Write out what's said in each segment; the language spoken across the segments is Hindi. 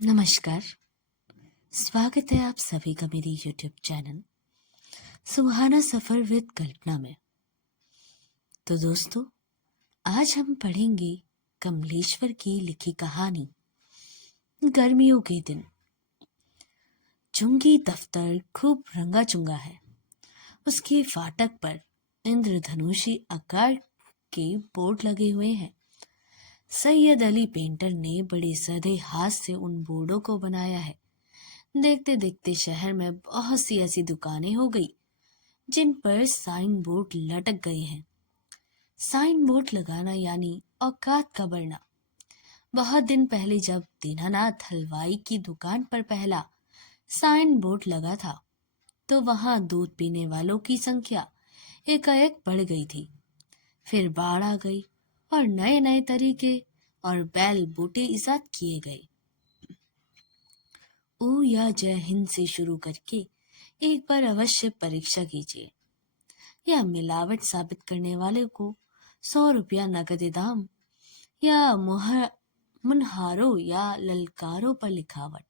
नमस्कार। स्वागत है आप सभी का मेरी YouTube channel Suhana Safar with Kalpana में। तो दोस्तों, आज हम पढ़ेंगे कमलेश्वर की लिखी कहानी गर्मियों के दिन। चुंगी दफ्तर खूब रंगा चुंगा है। उसके फाटक पर इंद्रधनुषी आकार के बोर्ड लगे हुए हैं। सैयद अली पेंटर ने बड़े सधे हाथ से उन बोर्डों को बनाया है। देखते देखते शहर में बहुत सी ऐसी दुकानें हो गई जिन पर साइन बोर्ड लटक गए हैं। साइन बोर्ड लगाना यानी औकात का बढ़ना। बहुत दिन पहले जब दीनानाथ हलवाई की दुकान पर पहला साइन बोर्ड लगा था तो वहां दूध पीने वालों की संख्या एकाएक बढ़ गई थी। फिर बाढ़ आ गई और नए नए तरीके और बैल बूटे इजाद किए गए। ओ या जय हिंद से शुरू करके एक बार अवश्य परीक्षा कीजिए। या मिलावट साबित करने वाले को 100 रुपया नकद इनाम या मुनहारों या ललकारों पर लिखावट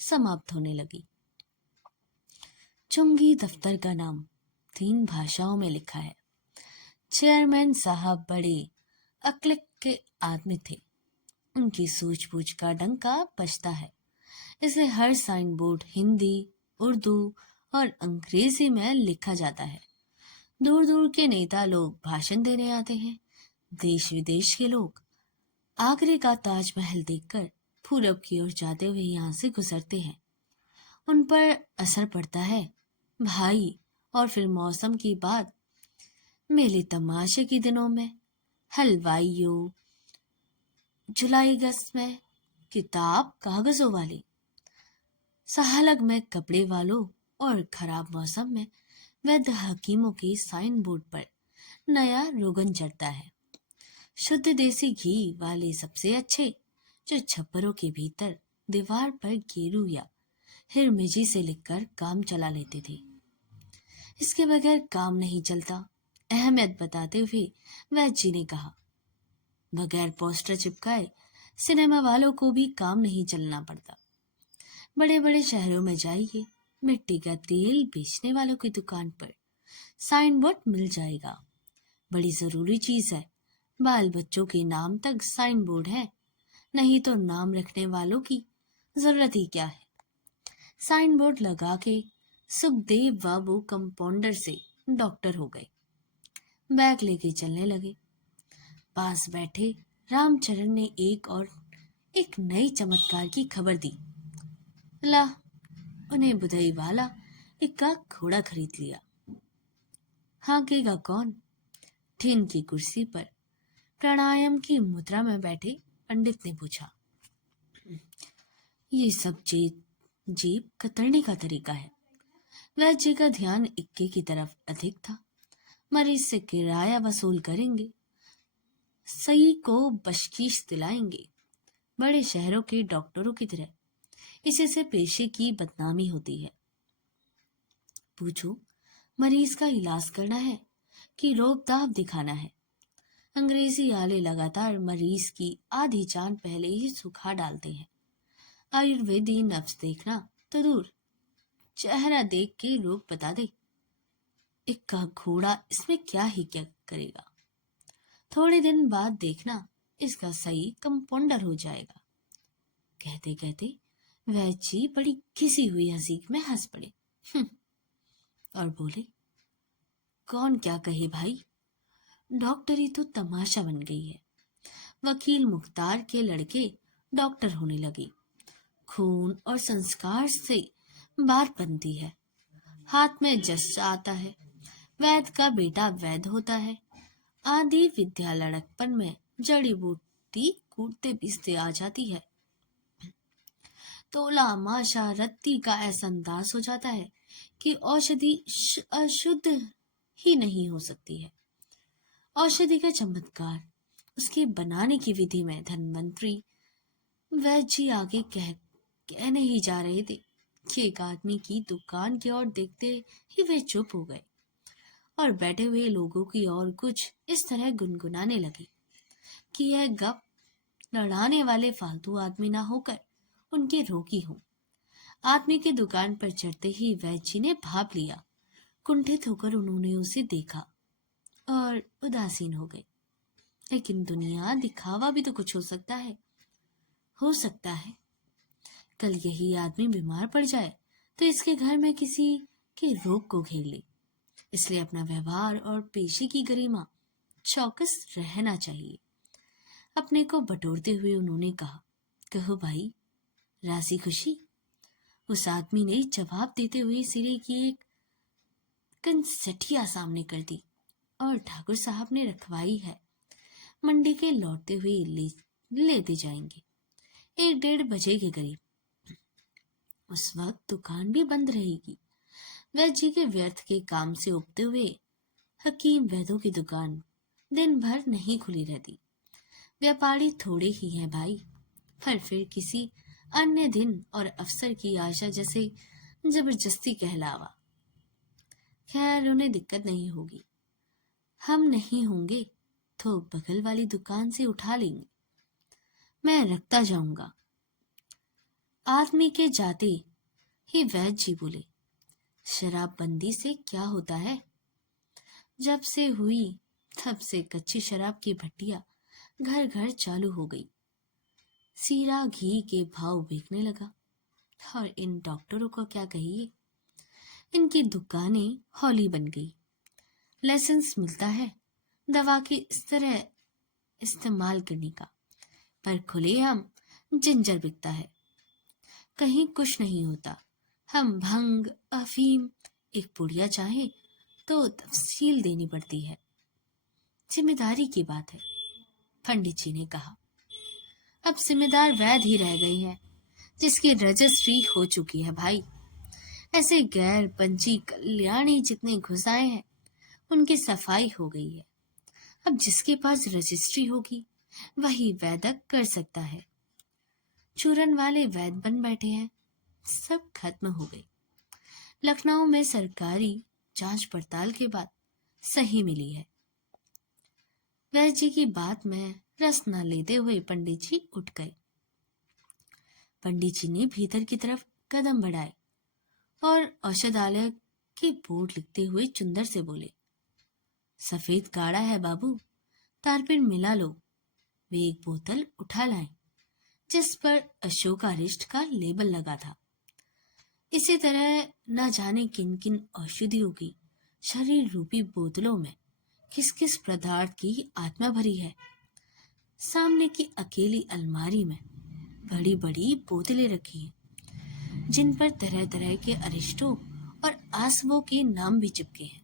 समाप्त होने लगी। चुंगी दफ्तर का नाम 3 भाषाओं में लिखा है। चेयरमैन साहब बड़े अक्ल के आदमी थे। उनकी सूझबूझ का डंका बजता है। इसे हर साइन बोर्ड हिंदी, उर्दू और अंग्रेजी में लिखा जाता है। दूर दूर के नेता लोग भाषण देने आते हैं। देश विदेश के लोग आगरे का ताजमहल देखकर पूरब की ओर जाते हुए यहाँ से गुजरते हैं। उन पर असर पड़ता है भाई। और फिर मौसम की बात, मेले तमाशे के दिनों में हलवाइयों, जुलाई अगस्त में किताब कागजों वाली, सहालग में कपड़े वालों और खराब मौसम में वैद्य हकीमों के साइन बोर्ड पर नया रोगन चढ़ता है। शुद्ध देसी घी वाले सबसे अच्छे, जो छप्परों के भीतर दीवार पर गेरू या हिरमिजी से लिखकर काम चला लेते थे। इसके बगैर काम नहीं चलता, अहमियत बताते हुए वैद्य जी ने कहा। बगैर पोस्टर चिपकाए सिनेमा वालों को भी काम नहीं चलना पड़ता। बड़े बड़े शहरों में जाइए, मिट्टी का तेल बेचने वालों की दुकान पर साइन बोर्ड मिल जाएगा। बड़ी जरूरी चीज है। बाल बच्चों के नाम तक साइन बोर्ड है, नहीं तो नाम रखने वालों की जरूरत ही क्या है। साइन बोर्ड लगा के सुखदेव बाबू कंपाउंडर से डॉक्टर हो गए। बैग लेके चलने लगे। पास बैठे रामचरण ने एक नई चमत्कार की खबर दी। ला, उन्हें बुधई वाला इक्का घोड़ा खरीद लिया। हाँकेगा कौन? ठीन की कुर्सी पर प्राणायाम की मुद्रा में बैठे पंडित ने पूछा। ये सब जीप कतरने का तरीका है। वैद्य जी का ध्यान इक्के की तरफ अधिक था। मरीज से किराया वसूल करेंगे, सही को बख्शीश दिलाएंगे। बड़े शहरों के डॉक्टरों की तरह इसी से पेशे की बदनामी होती है। पूछो, मरीज का इलाज करना है कि रोब दाव दिखाना है? अंग्रेजी आले लगातार मरीज की आधी जान पहले ही सुखा डालते हैं। आयुर्वेदी नफ्स देखना तो दूर, चेहरा देख के रोग बता दे। इक्का घोड़ा इसमें क्या ही क्या करेगा। थोड़े दिन बाद देखना, इसका सही कंपाउंडर हो जाएगा। कहते कहते वैद्य जी बड़ी घिसी हुई हंसी में हंस पड़े। और बोले, कौन क्या कहे भाई, डॉक्टरी तो तमाशा बन गई है। वकील मुख्तार के लड़के डॉक्टर होने लगे। खून और संस्कार से बात बनती है। हाथ में जस आता है। वैद्य का बेटा वैद्य होता है। आदि विद्या लड़कपन में जड़ी बूटी कूटते पीसते आ जाती है। तोला माशा रत्ती का ऐसा अंदाज हो जाता है कि औषधि अशुद्ध ही नहीं हो सकती है। औषधि का चमत्कार उसके बनाने की विधि में धन्वंतरी वैद्य जी आगे कहने ही जा रहे थे कि एक आदमी की दुकान की ओर देखते ही वे चुप हो गए और बैठे हुए लोगों की ओर कुछ इस तरह गुनगुनाने लगे कि यह गप लड़ाने वाले फालतू आदमी ना होकर उनके रोगी हूँ। आदमी की दुकान पर चढ़ते ही वैद्य जी ने भाप लिया। कुंठित होकर उन्होंने उसे देखा और उदासीन हो गए। लेकिन दुनिया दिखावा भी तो कुछ हो सकता है। हो सकता है कल यही आदमी बीमार पड़ जाए तो इसके घर में किसी के रोग को घेर ले। इसलिए अपना व्यवहार और पेशे की गरिमा चौकस रहना चाहिए। अपने को बटोरते हुए उन्होंने कहा, कहो भाई, राजी खुशी? उस आदमी ने जवाब देते हुए सिरे की एक कंसठिया सामने कर दी और ठाकुर साहब ने रखवाई है। मंडी के लौटते हुए लेते जाएंगे 1-1:30 बजे के करीब। उस वक्त दुकान भी बंद रहेगी। वैद्य जी के व्यर्थ के काम से उबते हुए हकीम वैद्यों की दुकान दिन भर नहीं खुली रहती। व्यापारी थोड़े ही हैं भाई, पर फिर किसी अन्य दिन और अवसर की आशा जैसे जबरदस्ती कहलावा। खैर उन्हें दिक्कत नहीं होगी। हम नहीं होंगे तो बगल वाली दुकान से उठा लेंगे। मैं रखता जाऊंगा। आदमी के जाते ही वैद्य जी बोले, शराबबंदी से क्या होता है? जब से हुई तब से कच्ची शराब की भट्टियां घर घर चालू हो गई। सीरा घी के भाव बिकने लगा। और इन डॉक्टरों को क्या कहिए, इनकी दुकानें हौली बन गई। लाइसेंस मिलता है दवा की इस तरह इस्तेमाल करने का, पर खुलेआम जिंजर बिकता है। कहीं कुछ नहीं होता। हम भंग, अफीम, एक पुड़िया चाहे तो तफसील देनी पड़ती है। जिम्मेदारी की बात है, पंडित जी ने कहा। अब जिम्मेदार वैद्य ही रह गई है जिसकी रजिस्ट्री हो चुकी है भाई। ऐसे गैर पंची कल्याणी जितने घुसाए हैं उनकी सफाई हो गई है। अब जिसके पास रजिस्ट्री होगी वही वैदक कर सकता है। चूरन वाले वैद्य बन बैठे हैं, सब खत्म हो गई। लखनऊ में सरकारी जांच पड़ताल के बाद सही मिली है। वैद्य जी की बात में रस न लेते हुए पंडित जी उठ गए। पंडित जी ने भीतर की तरफ कदम बढ़ाए और औषधालय के बोर्ड लिखते हुए चुंदर से बोले, सफेद काढ़ा है बाबू, तारपीन मिला लो। वे एक बोतल उठा लाए जिस पर अशोकारिष्ट का लेबल लगा था। इसी तरह न जाने किन किन औषधियों की शरीर रूपी बोतलों में किस किस पदार्थ की आत्मा भरी है। सामने की अकेली अलमारी में बड़ी बड़ी बोतलें रखी हैं जिन पर तरह तरह के अरिष्टों और आसवों के नाम भी चिपके हैं।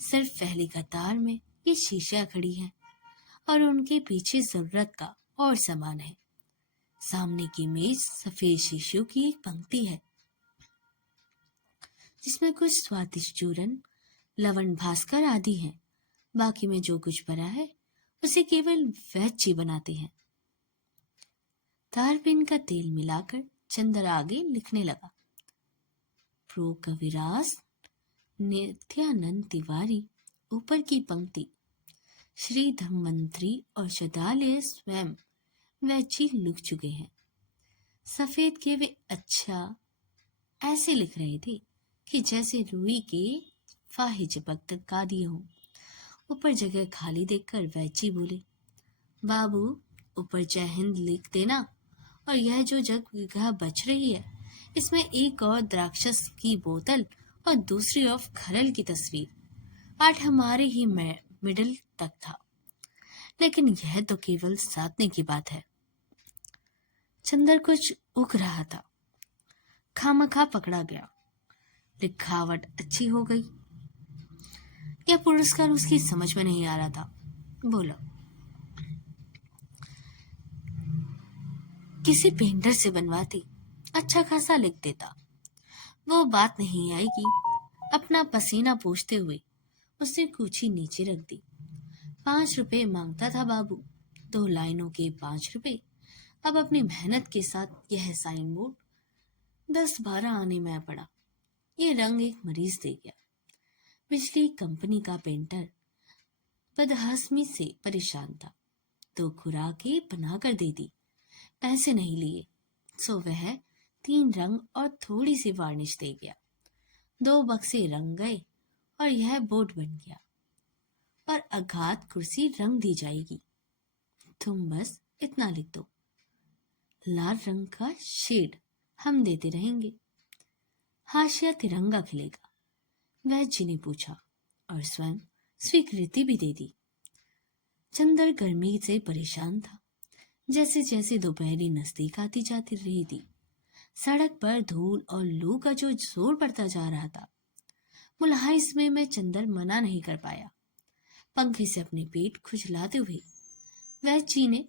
सिर्फ पहली कतार में ये शीशियां खड़ी हैं और उनके पीछे जरूरत का और सामान है। सामने की मेज सफेद शीशियों की एक पंक्ति है जिसमें कुछ स्वादिष्ट चूरन, लवण, भास्कर आदि हैं। बाकी में जो कुछ भरा है उसे केवल वैद्य जी बनाते हैं। तारपीन का तेल मिलाकर चंद्र आगे लिखने लगा, प्रो कविराज नित्यानंद तिवारी। ऊपर की पंक्ति, श्री धन्वंतरी औषधालय स्वयं वैद्य जी लिख चुके हैं। सफेद के वे अच्छा ऐसे लिख रहे थे कि जैसे रुई के फाहे चिपक का दिए हों। ऊपर जगह खाली देखकर वैद्य जी बोले, बाबू ऊपर जय हिंद लिख देना, और यह जो जगह बच रही है इसमें एक और द्राक्षस की बोतल और दूसरी ओर खरल की तस्वीर। 8 हमारे ही मिडिल तक था, लेकिन यह तो केवल साधने की बात है। चंदर कुछ उग रहा था, खामखा पकड़ा गया। लिखावट अच्छी हो गई। यह पुरस्कार उसकी समझ में नहीं आ रहा था। बोला, किसी पेंटर से बनवाती, अच्छा खासा लिख देता। वो बात नहीं आई कि अपना पसीना पोंछते हुए उसने कुर्सी नीचे रख दी। 5 रुपए मांगता था बाबू, 2 लाइनों के 5 रुपए। अब अपनी मेहनत के साथ यह साइन बोर्ड 10-12 आने में पड़ा। ये रंग एक मरीज दे गया। बिजली कंपनी का पेंटर बदहजमी से परेशान था तो खुराकें बनाकर दे दी, पैसे नहीं लिए। सो वह 3 रंग और थोड़ी सी वार्निश दे गया। 2 बक्से रंग गए और यह बोर्ड बन गया। पर अगाध कुर्सी रंग दी जाएगी, तुम बस इतना लिख दो। लाल रंग का शेड हम देते रहेंगे, हाशिया तिरंगा खिलेगा। वैद्य जी ने पूछा और स्वयं स्वीकृति भी दे दी। चंदर गर्मी से परेशान था। जैसे जैसे दोपहरी नजदीक आती जाती रही थी, सड़क पर धूल और लू का जो जोर बढ़ता जा रहा था, मुलाहिज में चंदर मना नहीं कर पाया। पंखे से अपने पेट खुजलाते हुए वैद्य जी ने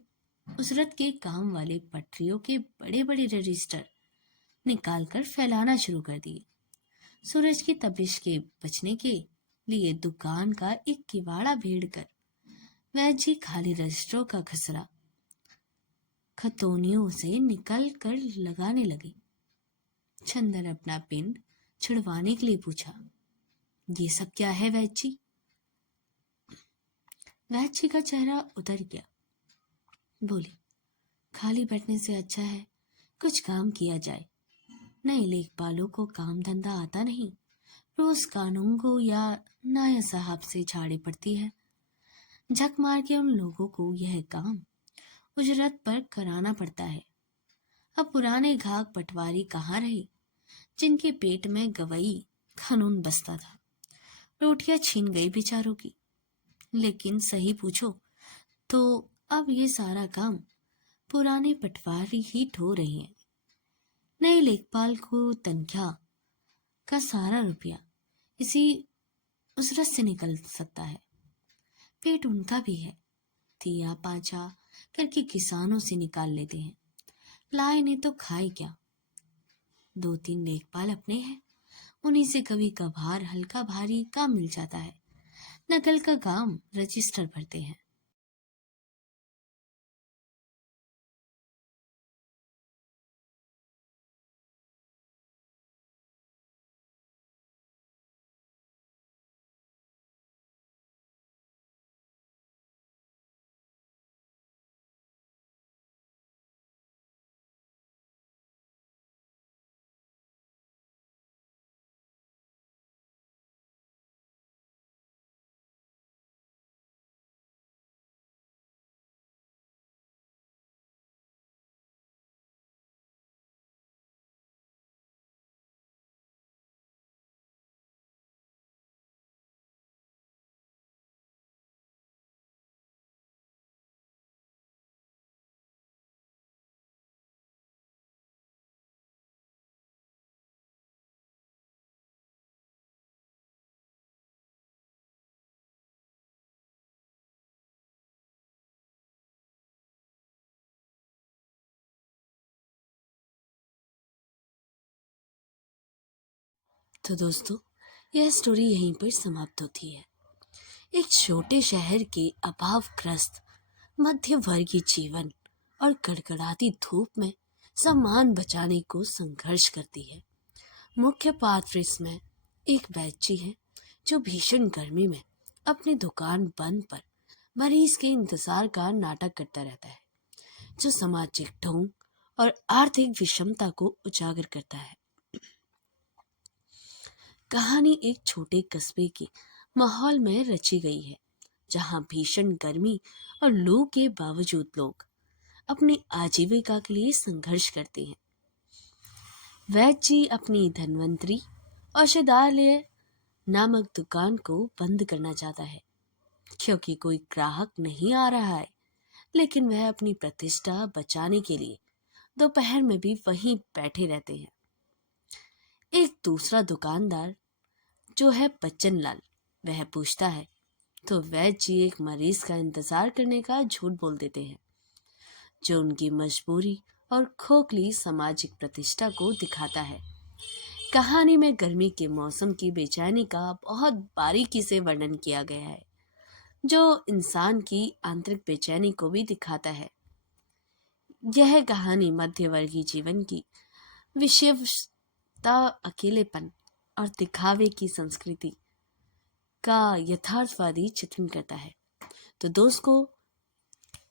उसरत के काम वाले पटरियों के बड़े बड़े रजिस्टर निकालकर फैलाना शुरू कर दिए। सूरज की तपिश के बचने के लिए दुकान का एक किवाड़ा भेड़ कर वैद्य जी खाली रजिस्टरों का खसरा खतौनियों से निकल कर लगाने लगे। चंदर अपना पिंड छुड़वाने के लिए पूछा, ये सब क्या है वैद्य जी? वैद्य जी का चेहरा उतर गया। बोले, खाली बैठने से अच्छा है कुछ काम किया जाए। नए लेखपालों को काम धंधा आता नहीं, रोज कानून को या नाया साहब से झाड़ी पड़ती है। झक मार के उन लोगों को यह काम उजरत पर कराना पड़ता है। अब पुराने घाक पटवारी कहाँ रहे, जिनके पेट में गवई कानून बसता था। रोटियां छीन गई बेचारों की। लेकिन सही पूछो तो अब ये सारा काम पुराने पटवारी ही ढो रहे हैं। नए लेखपाल को तनख्वाह का सारा रुपया इसी उसरत से निकल सकता है। पेट उनका भी है, तिया पांचा करके किसानों से निकाल लेते हैं। लाए नहीं तो खाए क्या? 2-3 लेखपाल अपने हैं, उन्हीं से कभी कभार हल्का भारी काम मिल जाता है। नकल का काम रजिस्टर भरते हैं। तो दोस्तों, यह स्टोरी यहीं पर समाप्त होती है। एक छोटे शहर के अभावग्रस्त मध्य वर्गीय जीवन और कड़कड़ाती धूप में सामान बचाने को संघर्ष करती है। मुख्य पात्र इसमें एक वैद्य है जो भीषण गर्मी में अपनी दुकान बंद पर मरीज के इंतजार का नाटक करता रहता है, जो सामाजिक ढोंग और आर्थिक विषमता को उजागर करता है। कहानी एक छोटे कस्बे के माहौल में रची गई है, जहां भीषण गर्मी और लू के बावजूद लोग अपनी आजीविका के लिए संघर्ष करते हैं। वैद्य जी अपनी धन्वंतरी औषधालय नामक दुकान को बंद करना चाहता है, क्योंकि कोई ग्राहक नहीं आ रहा है। लेकिन वह अपनी प्रतिष्ठा बचाने के लिए दोपहर में भी वहीं बैठे रहते हैं। एक दूसरा दुकानदार जो है बच्चन लाल, वह पूछता है तो वैद्य जी एक मरीज का इंतजार करने का झूठ बोल देते हैं, जो उनकी मजबूरी और खोखली सामाजिक प्रतिष्ठा को दिखाता है। कहानी में गर्मी के मौसम की बेचैनी का बहुत बारीकी से वर्णन किया गया है, जो इंसान की आंतरिक बेचैनी को भी दिखाता है। यह कहानी मध्यवर्गीय जीवन की विषयता, अकेलेपन और दिखावे की संस्कृति का यथार्थवादी चित्रण करता है। तो दोस्तों,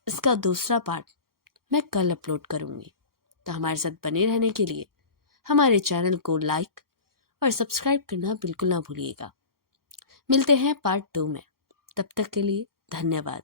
इसका दूसरा पार्ट मैं कल अपलोड करूंगी। तो हमारे साथ बने रहने के लिए हमारे चैनल को लाइक और सब्सक्राइब करना बिल्कुल ना भूलिएगा। मिलते हैं पार्ट 2 में। तब तक के लिए धन्यवाद।